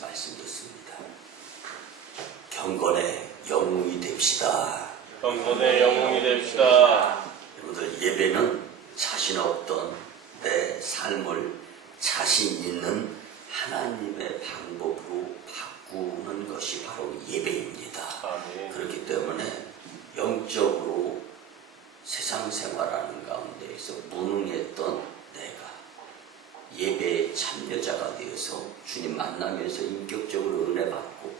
말씀 듣습니다. 경건의 영웅이 됩시다. 경건의 영웅이 됩시다. 여러분들, 예배는 자신 없던 내 삶을 자신 있는 하나님의 방법으로 바꾸는 것이 바로 예배입니다. 아멘. 그렇기 때문에 영적으로 세상 생활하는 가운데에서 무능했던 내가 예배의 참여자가 되어서 주님 만나면서 인격적으로 은혜 받고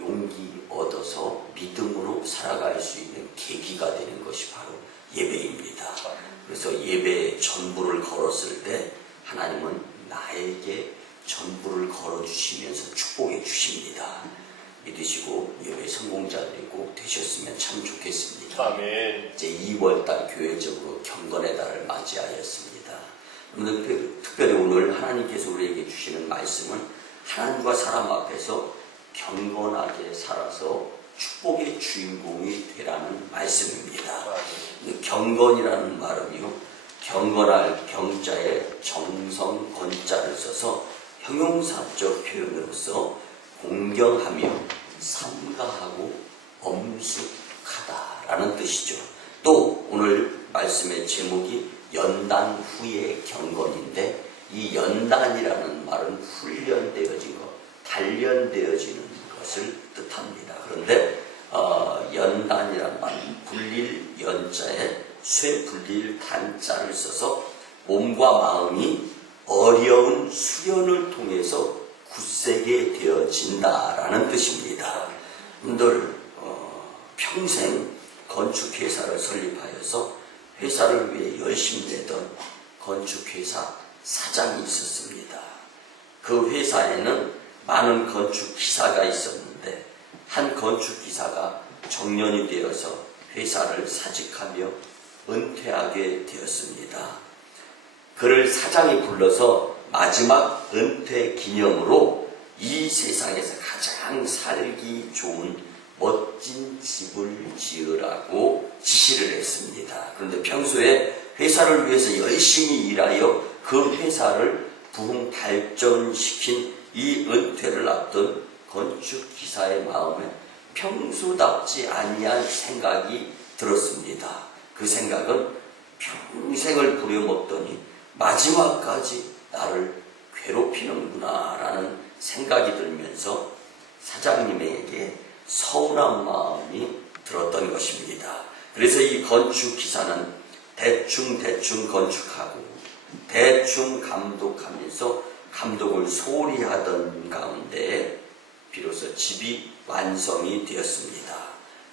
용기 얻어서 믿음으로 살아갈 수 있는 계기가 되는 것이 바로 예배입니다. 그래서 예배에 전부를 걸었을 때 하나님은 나에게 전부를 걸어주시면서 축복해 주십니다. 믿으시고 예배 성공자들이 꼭 되셨으면 참 좋겠습니다. 아멘. 이제 2월달 교회적으로 경건의 달을 맞이하였습니다. 특별히 오늘 하나님께서 우리에게 주시는 말씀은 하나님과 사람 앞에서 경건하게 살아서 축복의 주인공이 되라는 말씀입니다. 경건이라는 말은요, 경건할 경자에 정성 건자를 써서 형용사적 표현으로서 공경하며 삼가하고 엄숙하다라는 뜻이죠. 또 오늘 말씀의 제목이 연단 후의 경건인데, 이 연단이라는 말은 훈련되어진 것, 단련되어지는 것을 뜻합니다. 그런데 연단이라는 말은 불릴 연자에 쇠 불릴 단자를 써서 몸과 마음이 어려운 수련을 통해서 굳세게 되어진다라는 뜻입니다. 여러분들 평생 건축회사를 설립하여서 회사를 위해 열심히 내던 건축회사 사장이 있었습니다. 그 회사에는 많은 건축기사가 있었는데 한 건축기사가 정년이 되어서 회사를 사직하며 은퇴하게 되었습니다. 그를 사장이 불러서 마지막 은퇴 기념으로 이 세상에서 가장 살기 좋은 멋진 집을 지으라고 지시를 했습니다. 그런데 평소에 회사를 위해서 열심히 일하여 그 회사를 부흥 발전시킨 이 은퇴를 앞둔 건축기사의 마음에 평소답지 아니한 생각이 들었습니다. 그 생각은 평생을 부려먹더니 마지막까지 나를 괴롭히는구나 라는 생각이 들면서 사장님에게 서운한 마음이 들었던 것입니다. 그래서 이 건축기사는 대충 건축하고 대충 감독하면서 감독을 소홀히 하던 가운데 비로소 집이 완성이 되었습니다.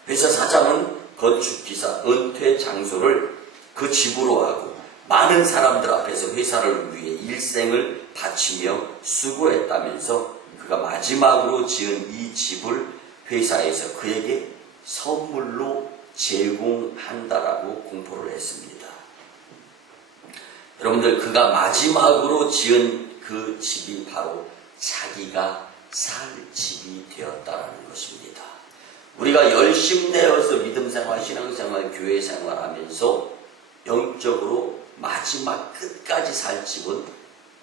회사 사장은 건축기사 은퇴 장소를 그 집으로 하고 많은 사람들 앞에서 회사를 위해 일생을 바치며 수고했다면서 그가 마지막으로 지은 이 집을 회사에서 그에게 선물로 제공한다라고 공포를 했습니다. 여러분들, 그가 마지막으로 지은 그 집이 바로 자기가 살 집이 되었다라는 것입니다. 우리가 열심 내어서 믿음생활, 신앙생활, 교회생활 하면서 영적으로 마지막 끝까지 살 집은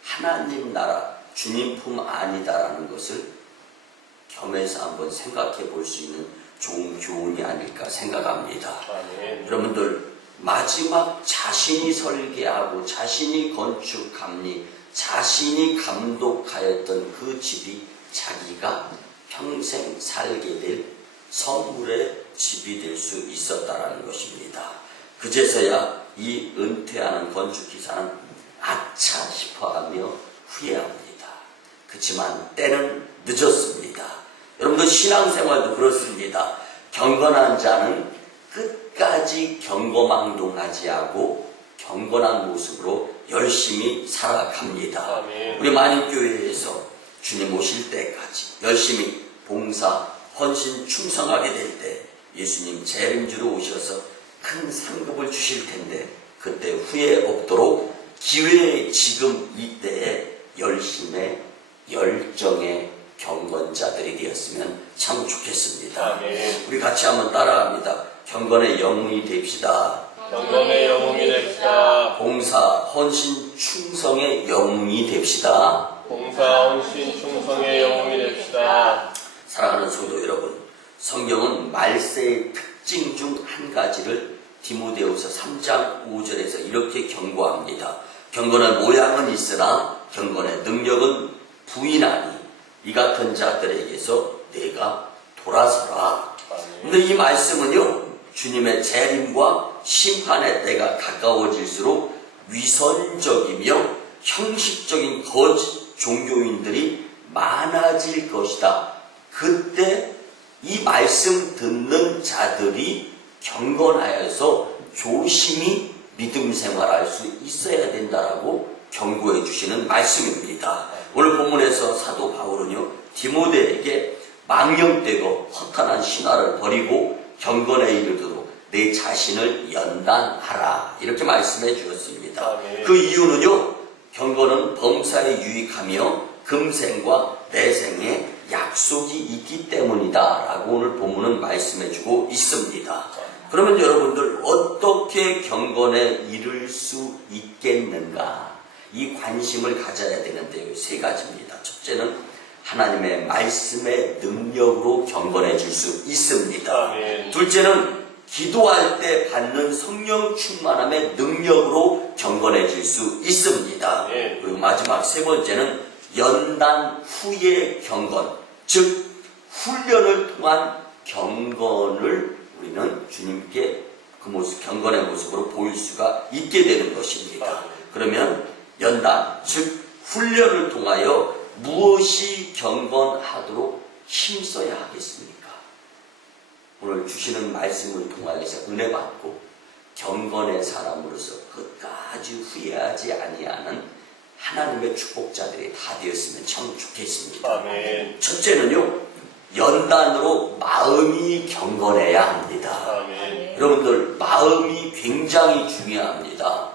하나님 나라, 주님 품 아니다라는 것을 겸해서 한번 생각해 볼 수 있는 좋은 교훈이 아닐까 생각합니다. 아멘. 여러분들, 마지막 자신이 설계하고 자신이 건축합리, 자신이 감독하였던 그 집이 자기가 평생 살게 될 선물의 집이 될 수 있었다라는 것입니다. 그제서야 이 은퇴하는 건축기사는 아차 싶어하며 후회합니다. 그렇지만 때는 늦었습니다. 여러분들, 신앙생활도 그렇습니다. 경건한 자는 끝까지 경거망동하지 않고 경건한 모습으로 열심히 살아갑니다. 아멘. 우리 만인교회에서 주님 오실 때까지 열심히 봉사, 헌신, 충성하게 될 때 예수님 재림주로 오셔서 큰 상급을 주실 텐데 그때 후회 없도록 기회의 지금 이때에 열심의 열정의 경건자들이 되었으면 참 좋겠습니다. 아멘. 우리 같이 한번 따라합니다. 경건의 영웅이 됩시다. 경건의 영웅이 됩시다. 봉사, 헌신, 충성의 영웅이 됩시다. 봉사, 헌신, 충성의 영웅이 됩시다. 사랑하는 성도 여러분, 성경은 말세의 특징 중 한 가지를 디모데후서 3장 5절에서 이렇게 경고합니다. 경건의 모양은 있으나 경건의 능력은 부인하니 이 같은 자들에게서 내가 돌아서라. 근데 이 말씀은요, 주님의 재림과 심판의 때가 가까워질수록 위선적이며 형식적인 거짓 종교인들이 많아질 것이다. 그때 이 말씀 듣는 자들이 경건하여서 조심히 믿음 생활할 수 있어야 된다라고 경고해 주시는 말씀입니다. 오늘 본문에서 사도 바울은요, 디모데에게 망령되고 허탄한 신화를 버리고 경건에 이르도록 내 자신을 연단하라, 이렇게 말씀해 주었습니다. 그 이유는요, 경건은 범사에 유익하며 금생과 내생에 약속이 있기 때문이다 라고 오늘 본문은 말씀해 주고 있습니다. 그러면 여러분들, 어떻게 경건에 이를 수 있겠는가? 이 관심을 가져야 되는데요, 세 가지입니다. 첫째는 하나님의 말씀의 능력으로 경건해질 수 있습니다. 둘째는 기도할 때 받는 성령 충만함의 능력으로 경건해질 수 있습니다. 그리고 마지막 세 번째는 연단 후의 경건, 즉 훈련을 통한 경건을 우리는 주님께 그 모습, 경건의 모습으로 보일 수가 있게 되는 것입니다. 그러면 연단, 즉 훈련을 통하여 무엇이 경건하도록 힘써야 하겠습니까? 오늘 주시는 말씀을 통하여서 은혜 받고 경건의 사람으로서 끝까지 후회하지 아니하는 하나님의 축복자들이 다 되었으면 참 좋겠습니다. 아멘. 첫째는요, 연단으로 마음이 경건해야 합니다. 아멘. 여러분들, 마음이 굉장히 중요합니다.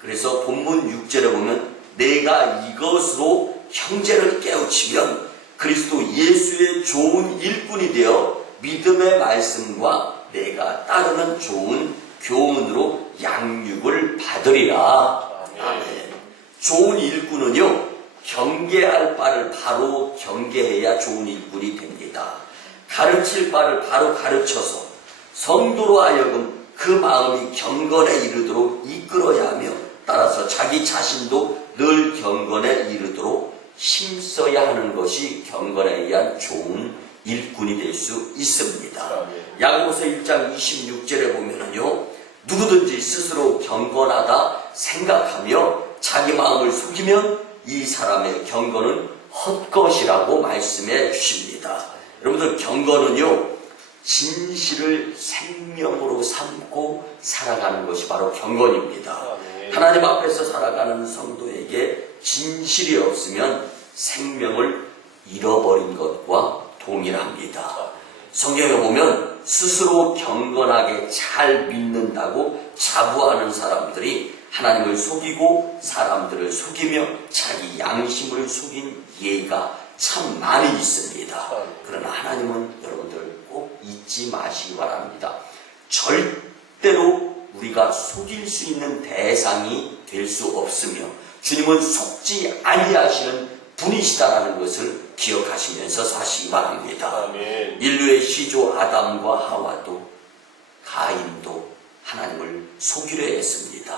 그래서 본문 6절에 보면 내가 이것으로 형제를 깨우치면 그리스도 예수의 좋은 일꾼이 되어 믿음의 말씀과 내가 따르는 좋은 교훈으로 양육을 받으리라. 아멘. 좋은 일꾼은요, 경계할 바를 바로 경계해야 좋은 일꾼이 됩니다. 가르칠 바를 바로 가르쳐서 성도로 하여금 그 마음이 경건에 이르도록 이끌어야 하며, 따라서 자기 자신도 늘 경건에 이르도록 힘써야 하는 것이 경건에 의한 좋은 일꾼이 될 수 있습니다. 야고보서 1장 26절에 보면은요, 누구든지 스스로 경건하다 생각하며 자기 마음을 속이면 이 사람의 경건은 헛것이라고 말씀해 주십니다. 여러분들, 경건은요, 진실을 생명으로 삼고 살아가는 것이 바로 경건입니다. 하나님 앞에서 살아가는 성도에게 진실이 없으면 생명을 잃어버린 것과 동일합니다. 성경에 보면 스스로 경건하게 잘 믿는다고 자부하는 사람들이 하나님을 속이고 사람들을 속이며 자기 양심을 속인 예가 참 많이 있습니다. 그러나 하나님은 여러분들 꼭 잊지 마시기 바랍니다. 절대로 우리가 속일 수 있는 대상이 될 수 없으며 주님은 속지 아니하시는 분이시다라는 것을 기억하시면서 사시기 바랍니다. 아멘. 인류의 시조 아담과 하와도, 가인도 하나님을 속이려 했습니다.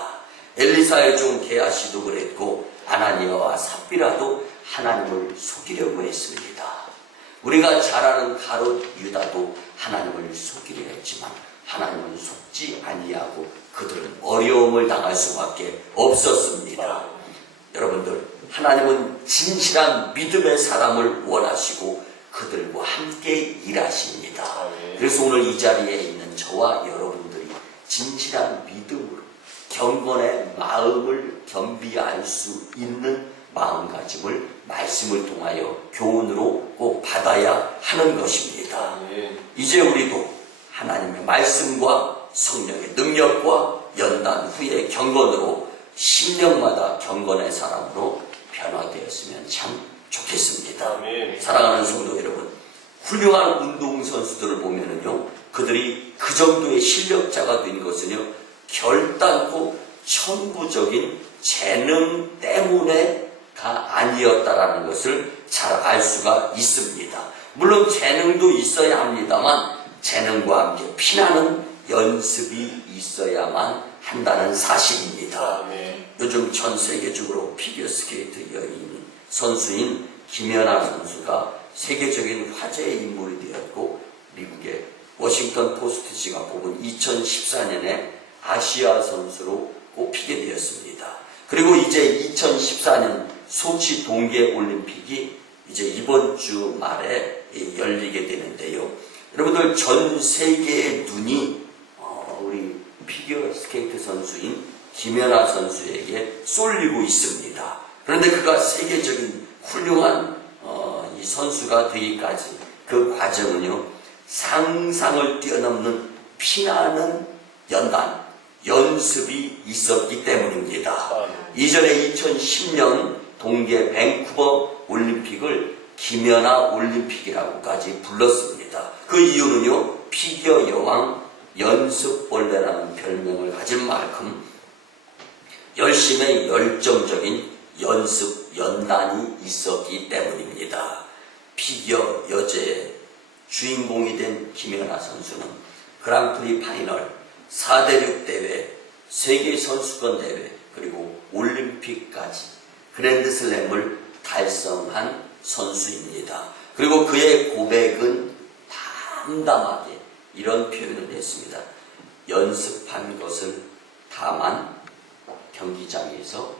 엘리사의 종 게하시도 그랬고 아나니아와 삽비라도 하나님을 속이려고 했습니다. 우리가 잘 아는 가롯 유다도 하나님을 속이려 했지만 하나님은 속지 아니하고 그들은 어려움을 당할 수밖에 없었습니다. 여러분들, 하나님은 진실한 믿음의 사람을 원하시고 그들과 함께 일하십니다. 그래서 오늘 이 자리에 있는 저와 여러분들이 진실한 믿음으로 경건의 마음을 겸비할 수 있는 마음가짐을 말씀을 통하여 교훈으로 꼭 받아야 하는 것입니다. 이제 우리도 하나님의 말씀과 성령의 능력과 연단 후의 경건으로 심령마다 경건의 사람으로 변화되었으면 참 좋겠습니다. 아멘. 사랑하는 성도 여러분, 훌륭한 운동선수들을 보면은요, 그들이 그 정도의 실력자가 된 것은요, 결단코 천부적인 재능 때문에 아니었다라는 것을 잘 알 수가 있습니다. 물론 재능도 있어야 합니다만 재능과 함께 피나는 연습이 있어야만 한다는 사실입니다. 요즘 전 세계적으로 피겨스케이트 여인 선수인 김연아 선수가 세계적인 화제의 인물이 되었고 미국의 워싱턴 포스트지가 뽑은 2014년에 아시아 선수로 꼽히게 되었습니다. 그리고 이제 2014년 소치 동계올림픽이 이제 이번 주 말에 열리게 되는데요. 여러분들 전 세계의 눈이 우리 피겨스케이트 선수인 김연아 선수에게 쏠리고 있습니다. 그런데 그가 세계적인 훌륭한 이 선수가 되기까지 그 과정은요, 상상을 뛰어넘는 피나는 연습이 있었기 때문입니다. 이전에 2010년 동계 밴쿠버 올림픽을 김연아 올림픽이라고까지 불렀습니다. 그 이유는요, 피겨 여왕 연습벌레라는 별명을 가진 만큼 열심히 열정적인 연습 연단이 있었기 때문입니다. 피겨 여제의 주인공이 된 김연아 선수는 그랑프리 파이널, 4대륙 대회, 세계선수권 대회, 그리고 올림픽까지 그랜드슬램을 달성한 선수입니다. 그리고 그의 고백은 담담하게 이런 표현을 했습니다. 연습한 것을 다만 경기장에서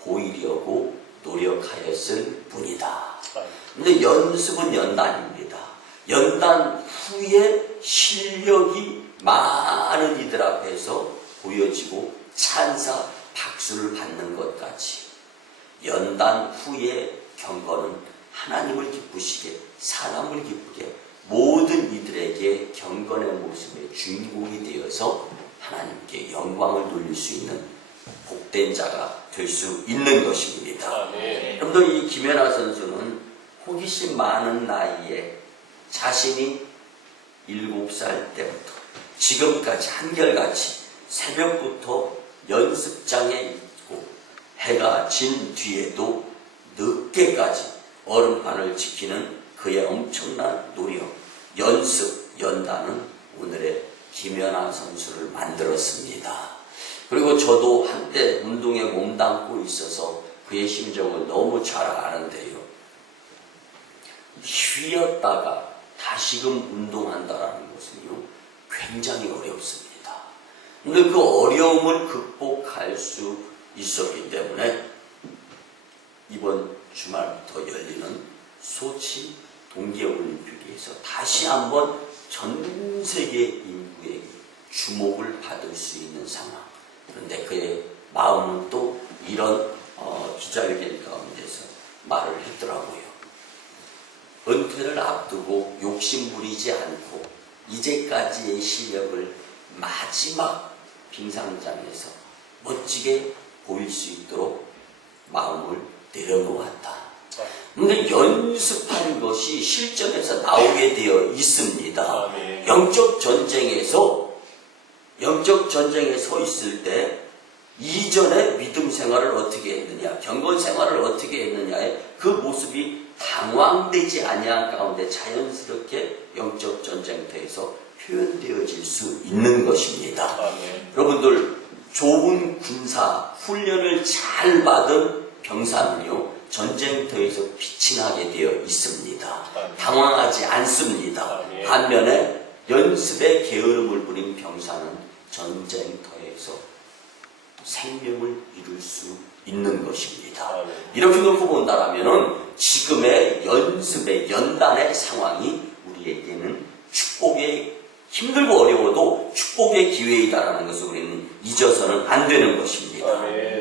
보이려고 노력하였을 뿐이다. 근데 연습은 연단입니다. 연단 후에 실력이 많은 이들 앞에서 보여지고 찬사, 박수를 받는 것 같이 연단 후에 경건은 하나님을 기쁘시게, 사람을 기쁘게 모든 이들에게 경건의 모습의 주인공이 되어서 하나님께 영광을 돌릴 수 있는 복된 자가 될 수 있는 것입니다. 여러분들 이 김연아 선수는 호기심 많은 나이에 자신이 7살 때부터 지금까지 한결같이 새벽부터 연습장에 있고 해가 진 뒤에도 늦게까지 얼음판을 지키는 그의 엄청난 노력, 연습, 연단은 오늘의 김연아 선수를 만들었습니다. 그리고 저도 한때 운동에 몸담고 있어서 그의 심정을 너무 잘 아는데요. 쉬었다가 다시금 운동한다는 것은요, 굉장히 어렵습니다. 근데 그 어려움을 극복할 수 있었기 때문에 이번 주말부터 열리는 소치 동계올림픽에서 다시 한번 전 세계 인구에게 주목을 받을 수 있는 상황. 그런데 그의 마음은 또 이런 기자회견 가운데서 말을 했더라고요. 은퇴를 앞두고 욕심 부리지 않고 이제까지의 실력을 마지막 빙상장에서 멋지게 보일 수 있도록 마음을 내려놓았다. 근데 연습한 것이 실전에서 나오게 되어 있습니다. 영적 전쟁에 서 있을 때 이전에 믿음 생활을 어떻게 했느냐, 경건 생활을 어떻게 했느냐의 그 모습이 당황되지 아니한 가운데 자연스럽게 영적 전쟁터에서 표현되어질 수 있는 것입니다. 여러분들, 좋은 군사 훈련을 잘 받은 병사는요, 전쟁터에서 빛이 나게 되어 있습니다. 당황하지 않습니다. 반면에 연습에 게으름을 부린 병사는 전쟁터에서 생명을 잃을 수 있는 것입니다. 이렇게 놓고 본다면 지금의 연습의 연단의 상황이 우리에게는 축복의, 힘들고 어려워도 축복의 기회이다라는 것을 우리는 잊어서는 안 되는 것입니다.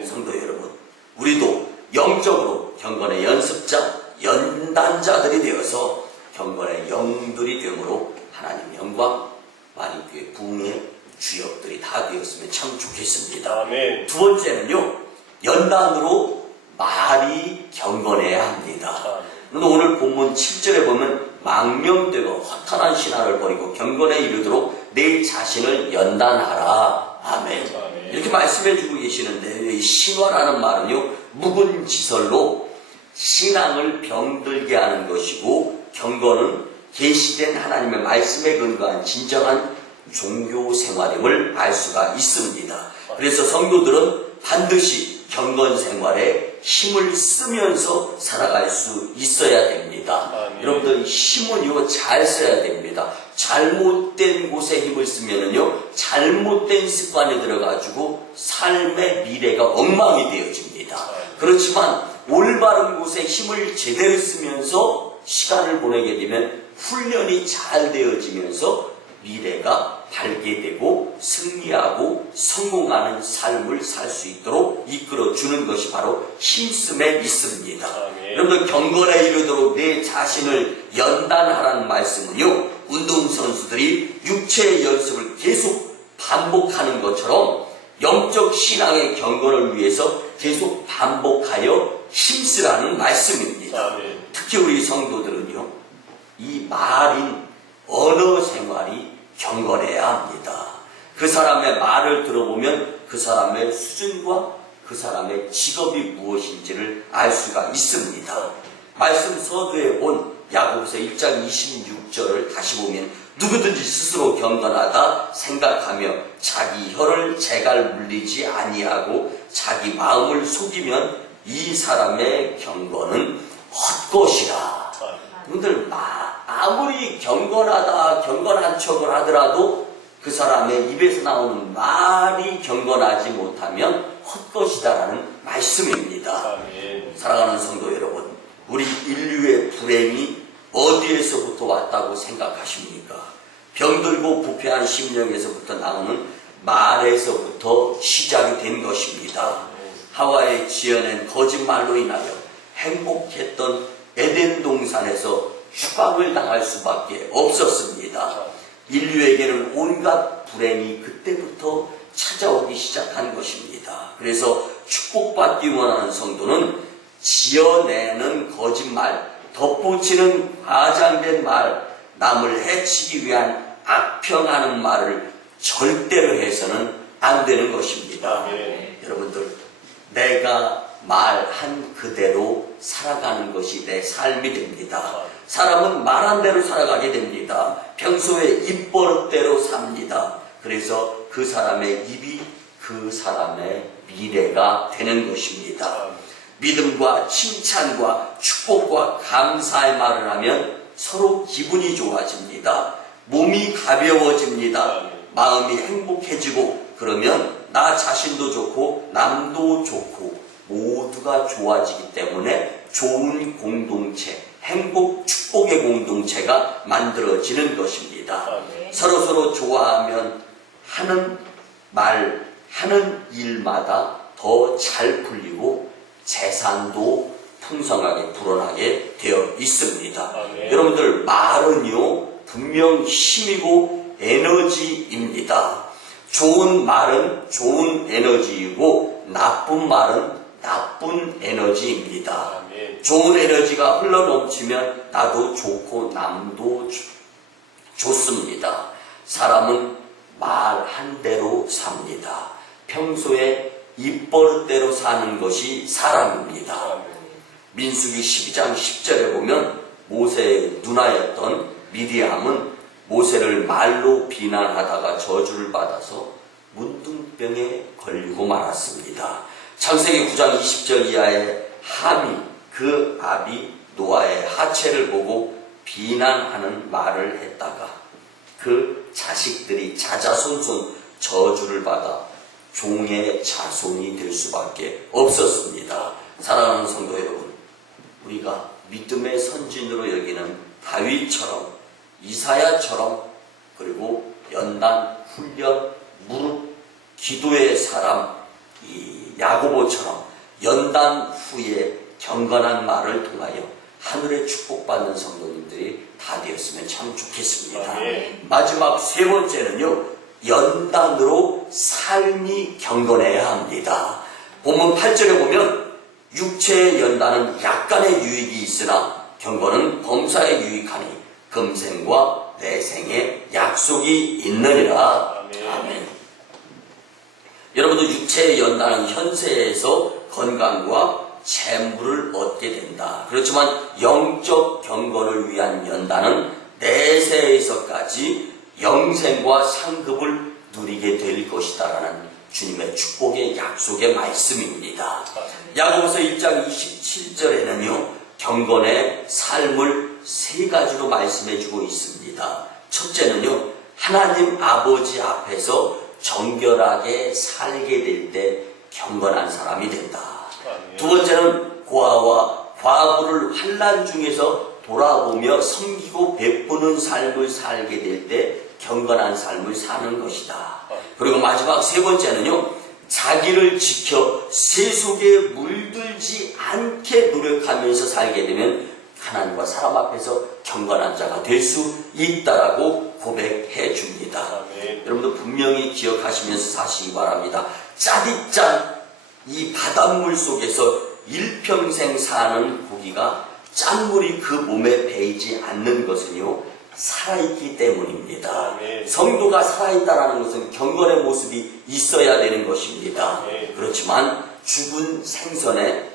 성도 여러분, 우리도 영적으로 경건의 연습자, 연단자들이 되어서 경건의 영들이 되므로 하나님 영광, 만인교회 부흥의 주역들이 다 되었으면 참 좋겠습니다. 두 번째는요, 연단으로 말이 경건해야 합니다. 그런데 오늘 본문 7절에 보면 망령되고 허탄한 신화를 버리고 경건에 이르도록 내 자신을 연단하라. 아멘. 이렇게 말씀해 주고 계시는데, 이 신화라는 말은요, 묵은 지설로 신앙을 병들게 하는 것이고, 경건은 계시된 하나님의 말씀에 근거한 진정한 종교 생활임을 알 수가 있습니다. 그래서 성도들은 반드시 경건 생활에 힘을 쓰면서 살아갈 수 있어야 됩니다. 여러분들 힘은요 잘 써야 됩니다. 잘못된 곳에 힘을 쓰면은요 잘못된 습관이 들어가지고 삶의 미래가 엉망이 되어집니다. 그렇지만 올바른 곳에 힘을 제대로 쓰면서 시간을 보내게 되면 훈련이 잘 되어지면서 미래가 밝게 되고 승리하고 성공하는 삶을 살 수 있도록 이끌어주는 것이 바로 힘씀에 있습니다. 여러분들 경건에 이르도록 내 자신을 연단하라는 말씀은요 운동선수들이 육체의 연습을 계속 반복하는 것처럼 영적 신앙의 경건을 위해서 계속 반복하여 힘쓰라는 말씀입니다. 특히 우리 성도들은요 이 말인 언어 생활이 경건해야 합니다. 그 사람의 말을 들어보면 그 사람의 수준과 그 사람의 직업이 무엇인지를 알 수가 있습니다. 말씀 서두에 본 야고보서 1장 26절을 다시 보면 누구든지 스스로 경건하다 생각하며 자기 혀를 재갈 물리지 아니하고 자기 마음을 속이면 이 사람의 경건은 헛것이라. 여러분들 아무리 경건한 척을 하더라도 그 사람의 입에서 나오는 말이 경건하지 못하면 헛것이다라는 말씀입니다. 사랑하는 성도 여러분, 우리 인류의 불행이 어디에서부터 왔다고 생각하십니까? 병들고 부패한 심령에서부터 나오는 말에서부터 시작이 된 것입니다. 하와에 지어낸 거짓말로 인하여 행복했던 에덴 동산에서 추방을 당할 수밖에 없었습니다. 인류에게는 온갖 불행이 그때부터 찾아오기 시작한 것입니다. 그래서 축복받기 원하는 성도는 지어내는 거짓말, 덧붙이는 과장된 말, 남을 해치기 위한 악평하는 말을 절대로 해서는 안 되는 것입니다. 여러분들, 내가 말한 그대로 살아가는 것이 내 삶이 됩니다. 사람은 말한 대로 살아가게 됩니다. 평소에 입버릇대로 삽니다. 그래서 그 사람의 입이 그 사람의 미래가 되는 것입니다. 믿음과 칭찬과 축복과 감사의 말을 하면 서로 기분이 좋아집니다. 몸이 가벼워집니다. 마음이 행복해지고 그러면 나 자신도 좋고 남도 좋고 모두가 좋아지기 때문에 좋은 공동체, 행복, 축복의 공동체가 만들어지는 것입니다. 서로서로 좋아하면 하는 말, 하는 일마다 더 잘 풀리고 재산도 풍성하게 불어나게 되어 있습니다. 여러분들 말은요 분명 힘이고 에너지입니다. 좋은 말은 좋은 에너지이고 나쁜 말은 나쁜 에너지입니다. 좋은 에너지가 흘러넘치면 나도 좋고 남도 좋습니다. 사람은 말한 대로 삽니다. 평소에 입버릇대로 사는 것이 사람입니다. 민수기 12장 10절에 보면 모세의 누나였던 미디암은 모세를 말로 비난하다가 저주를 받아서 문둥병에 걸리고 말았습니다. 창세기 9장 20절 이하의 함이 그 아비 노아의 하체를 보고 비난하는 말을 했다가 그 자식들이 자자손손 저주를 받아 종의 자손이 될 수밖에 없었습니다. 사랑하는 성도 여러분, 우리가 믿음의 선진으로 여기는 다윗처럼 이사야처럼 그리고 연단, 훈련, 무릎, 기도의 사람 이 야고보처럼 연단 후에 경건한 말을 통하여 하늘의 축복받는 성도님들이 다 되었으면 참 좋겠습니다. 마지막 세 번째는요, 연단으로 삶이 경건해야 합니다. 본문 8절에 보면 육체의 연단은 약간의 유익이 있으나 경건은 범사에 유익하니 금생과 내생에 약속이 있느니라. 아멘. 여러분도 육체의 연단은 현세에서 건강과 재물을 얻게 된다. 그렇지만 영적 경건을 위한 연단은 내세에서까지 영생과 상급을 누리게 될 것이다라는 주님의 축복의 약속의 말씀입니다. 야고보서 1장 27절에는요 경건의 삶을 세 가지로 말씀해 주고 있습니다. 첫째는요 하나님 아버지 앞에서 정결하게 살게 될 때 경건한 사람이 된다. 두 번째는 고아와 과부를 환난 중에서 돌아보며 섬기고 베푸는 삶을 살게 될 때 경건한 삶을 사는 것이다. 그리고 마지막 세 번째는요 자기를 지켜 세속에 물들지 않게 노력하면서 살게 되면 하나님과 사람 앞에서 경건한 자가 될 수 있다라고 고백해 줍니다. 여러분도 분명히 기억하시면서 사시기 바랍니다. 짜디짠 이 바닷물 속에서 일평생 사는 고기가 짠물이 그 몸에 배이지 않는 것은요 살아있기 때문입니다. 성도가 살아있다는 것은 경건의 모습이 있어야 되는 것입니다. 그렇지만 죽은 생선에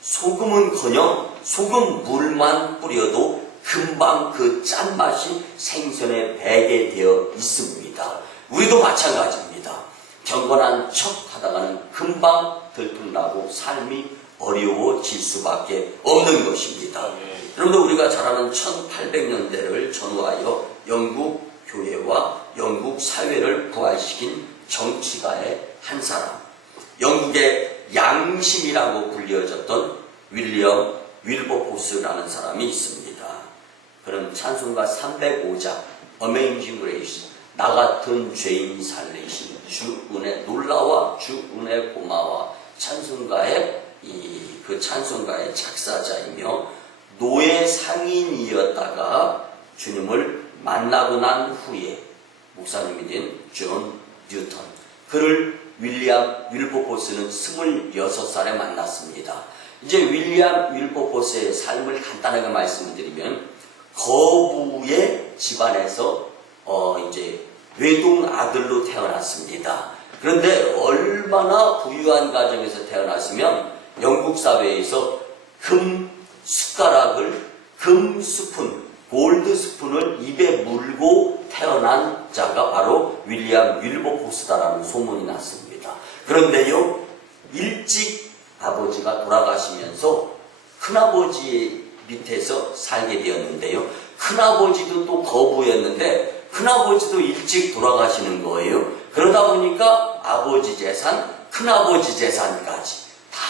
소금은커녕 소금 물만 뿌려도 금방 그 짠맛이 생선에 배게 되어 있습니다. 우리도 마찬가지입니다. 경건한 척 하다가는 금방 들통나고 삶이 어려워질 수밖에 없는 것입니다. 여러분들 우리가 잘 아는 1800년대를 전후하여 영국 교회와 영국 사회를 부활시킨 정치가의 한 사람, 영국의 양심이라고 불려졌던 윌리엄 윌버포스라는 사람이 있습니다. 그는 찬송가 305장 Amazing Grace, 나 같은 죄인 살리신 주 은혜 놀라와 주 은혜 고마워 찬송가의 그 찬송가의 작사자이며 노예 상인이었다가 주님을 만나고 난 후에 목사님이 된 존 뉴턴, 그를 윌리엄 윌버포스는 26살에 만났습니다. 이제 윌리엄 윌버포스의 삶을 간단하게 말씀을 드리면 거부의 집안에서 이제 외동 아들로 태어났습니다. 그런데 얼마나 부유한 가정에서 태어났으면 영국 사회에서 금 숟가락을, 금 스푼, 골드 스푼을 입에 물고 태어난 자가 바로 윌리엄 윌버포스다라는 소문이 났습니다. 그런데요, 일찍 아버지가 돌아가시면서 큰아버지 밑에서 살게 되었는데요. 큰아버지도 또 거부였는데 큰아버지도 일찍 돌아가시는 거예요. 그러다 보니까 아버지 재산, 큰아버지 재산까지 다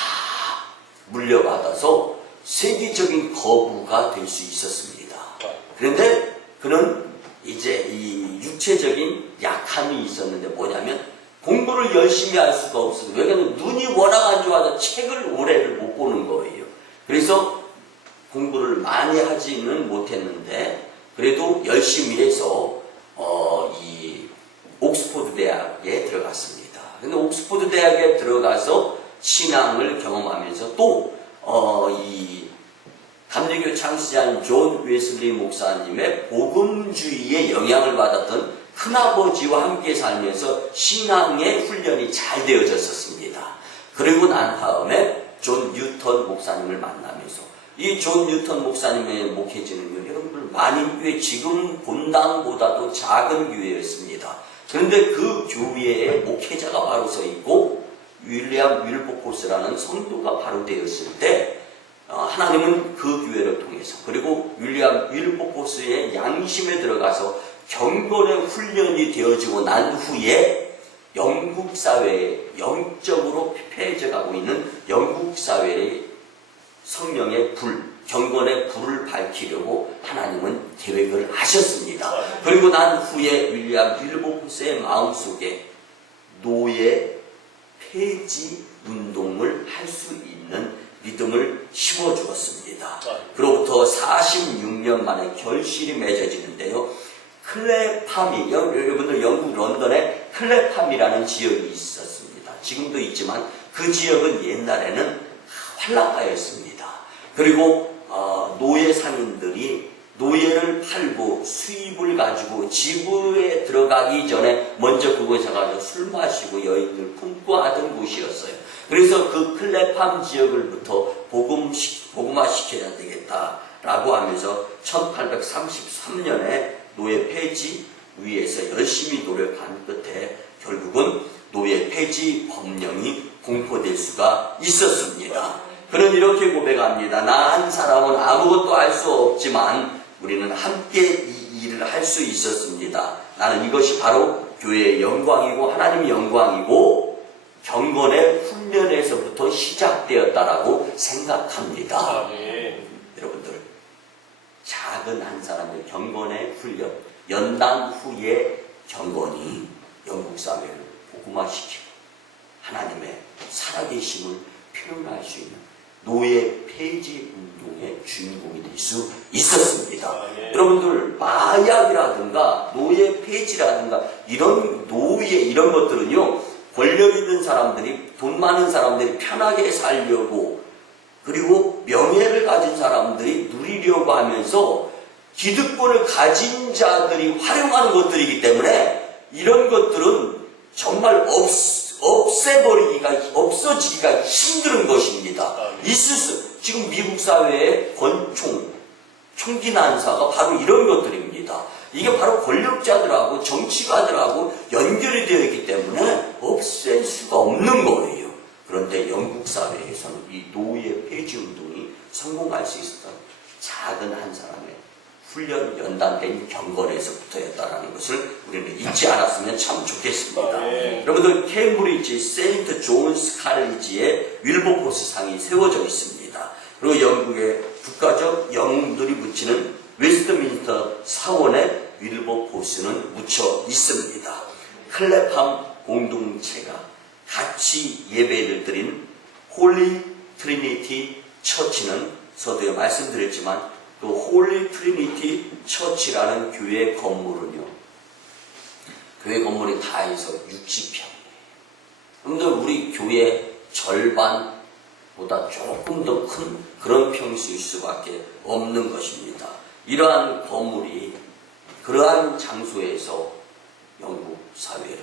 물려받아서 세계적인 거부가 될 수 있었습니다. 그런데 그는 이제 이 육체적인 약함이 있었는데 뭐냐면 공부를 열심히 할 수가 없어요. 왜냐하면 눈이 워낙 안 좋아서 책을 오래를 못 보는 거예요. 그래서 공부를 많이 하지는 못했는데 그래도 열심히 해서 이 옥스포드 대학에 들어갔습니다. 근데 옥스포드 대학에 들어가서 신앙을 경험하면서 또 이 감리교 창시자인 존 웨슬리 목사님의 복음주의에 영향을 받았던 큰아버지와 함께 살면서 신앙의 훈련이 잘 되어졌었습니다. 그리고 난 다음에 존 뉴턴 목사님을 만나면서 이 존 뉴턴 목사님의 목회지는요, 여러분들 만인교회 지금 본당보다도 작은 교회였습니다. 그런데 그 교회에 목회자가 바로 서 있고 윌리엄 윌버포스라는 성도가 바로 되었을 때 하나님은 그 교회를 통해서 그리고 윌리엄 윌버포스의 양심에 들어가서 경건의 훈련이 되어지고 난 후에 영국 사회에 영적으로 피폐해져 가고 있는 영국 사회의 성령의 불, 경건의 불을 밝히려고 하나님은 계획을 하셨습니다. 그리고 난 후에 윌리엄 윌버포스의 마음속에 노예 폐지 운동을 할 수 있는 믿음을 심어주었습니다. 그로부터 46년 만에 결실이 맺어지는데요. 클레팜이, 여러분들 영국 런던에 클레팜이라는 지역이 있었습니다. 지금도 있지만 그 지역은 옛날에는 환락가였습니다. 그리고 노예 상인들이 노예를 팔고 수입을 가지고 지구에 들어가기 전에 먼저 그곳에 가서 술 마시고 여인을 품고 하던 곳이었어요. 그래서 그 클레팜 지역을부터 복음화시켜야 되겠다라고 하면서 1833년에 노예 폐지 위해서 열심히 노력한 끝에 결국은 노예 폐지 법령이 공포될 수가 있었습니다. 그는 이렇게 고백합니다. 나 한 사람은 아무것도 할 수 없지만 우리는 함께 이 일을 할 수 있었습니다. 나는 이것이 바로 교회의 영광이고 하나님의 영광이고 경건의 훈련에서부터 시작되었다라고 생각합니다. 여러분들, 작은 한 사람의 경건의 훈련, 연단 후의 경건이 영국 사회를 복음화시키고 하나님의 살아계심을 표현할 수 있는 노예 폐지 운동의 주인공이 될 수 있었습니다. 여러분들, 마약이라든가 노예 폐지라든가 이런 노예 이런 것들은요, 권력 있는 사람들이, 돈 많은 사람들이 편하게 살려고, 그리고 명예를 가진 사람들이 누리려고 하면서 기득권을 가진 자들이 활용하는 것들이기 때문에 이런 것들은 정말 없어지기가 힘든 것입니다. 지금 미국 사회의 총기 난사가 바로 이런 것들입니다. 이게 바로 권력자들하고 정치가들하고 연결이 되어 있기 때문에 없앨 수가 없는 거예요. 그런데 영국 사회에서는 이 노예 폐지 운동이 성공할 수 있었던 작은 한 사람의 훈련 연단된 경건에서부터였다는 것을 우리는 잊지 않았으면 참 좋겠습니다. 여러분들, 케임브리지 세인트 존스 칼리지에 윌버포스 상이 세워져 있습니다. 그리고 영국의 국가적 영웅들이 묻히는 웨스트민스터 사원에 윌버포스는 묻혀 있습니다. 클레팜 공동체가 같이 예배를 드린 홀리 트리니티 처치는 서두에 말씀드렸지만 그 홀리 트리니티 처치라는 교회 건물은요, 교회 건물이 다 해서 60평이에요. 그런데 우리 교회 절반보다 조금 더 큰 그런 평수일 수밖에 없는 것입니다. 이러한 건물이 그러한 장소에서 영국 사회를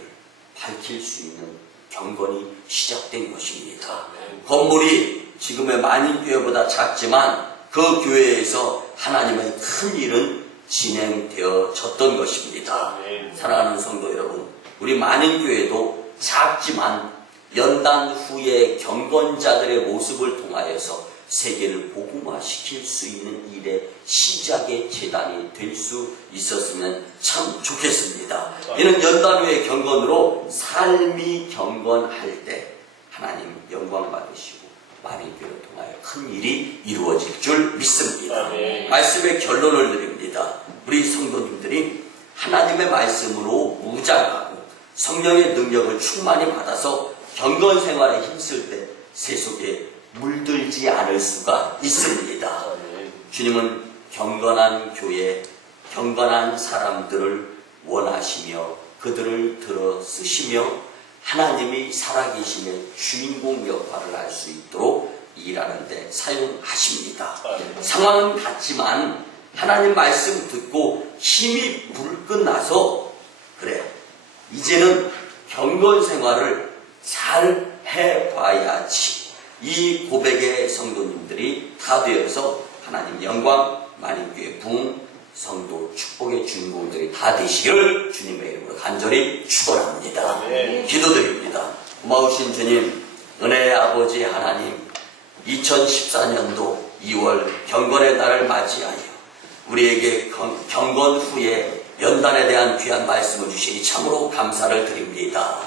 밝힐 수 있는 경건이 시작된 것입니다. 건물이 지금의 만인교회보다 작지만 그 교회에서 하나님의 큰 일은 진행되어졌던 것입니다. 사랑하는 성도 여러분, 우리 만인교회도 작지만 연단 후에 경건자들의 모습을 통하여서 세계를 복음화시킬 수 있는 일의 시작의 재단이 될 수 있었으면 참 좋겠습니다. 이는 연단 후의 경건으로 삶이 경건할 때 하나님 영광 받으시고 만인교회를 통하여 큰 일이 이루어질 줄 믿습니다. 말씀의 결론을 드립니다. 우리 성도님들이 하나님의 말씀으로 무장하고 성령의 능력을 충만히 받아서 경건 생활에 힘쓸 때 세속에 물들지 않을 수가 있습니다. 주님은 경건한 교회, 경건한 사람들을 원하시며 그들을 들어 쓰시며 하나님이 살아계심의 주인공 역할을 할 수 있도록 일하는 데 사용하십니다. 상황은 같지만 하나님 말씀 듣고 힘이 불끝나서 그래, 이제는 경건 생활을 잘 해봐야지, 이 고백의 성도님들이 다 되어서 하나님 영광, 만인교회 부흥, 성도 축복의 주인공들이 다 되시기를 주님의 이름으로 간절히 축원합니다. 기도드립니다. 고마우신 주님, 은혜의 아버지 하나님, 2014년도 2월 경건의 날을 맞이하여 우리에게 경건 후에 연단에 대한 귀한 말씀을 주시니 참으로 감사를 드립니다.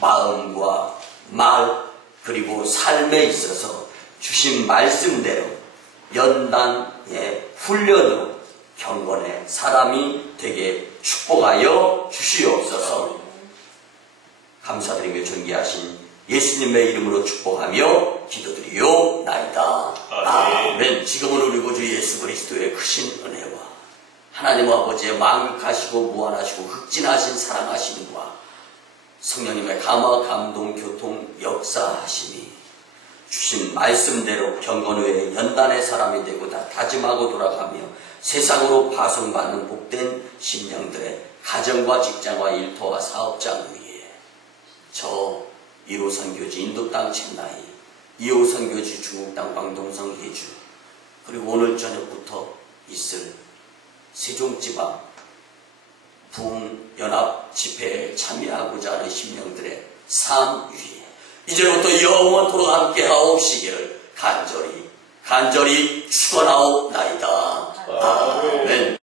마음과 말 그리고 삶에 있어서 주신 말씀대로 연단의 훈련으로 경건의 사람이 되게 축복하여 주시옵소서. 감사드리며 존귀하신 예수님의 이름으로 축복하며 기도드리오나이다. 아멘. 지금은 우리 구주 예수 그리스도의 크신 은혜와 하나님 아버지의 망극하시고 무한하시고 흑진하신 사랑하심과 성령님의 감화 감동 교통 역사하심이 주신 말씀대로 경건 후에 연단의 사람이 되고 다 다짐하고 돌아가며 세상으로 파송받는 복된 심령들의 가정과 직장과 일터와 사업장 위에 저 1호 선교지 인도 땅 첸나이, 2호 선교지 중국 땅 광동성 해주, 그리고 오늘 저녁부터 있을 세종지방 부흥연합 집회에 참여하고자 하는 심령들의 삶 위에 이제부터 영원토록 함께 하옵시기를 간절히 축원하옵나이다. 아멘.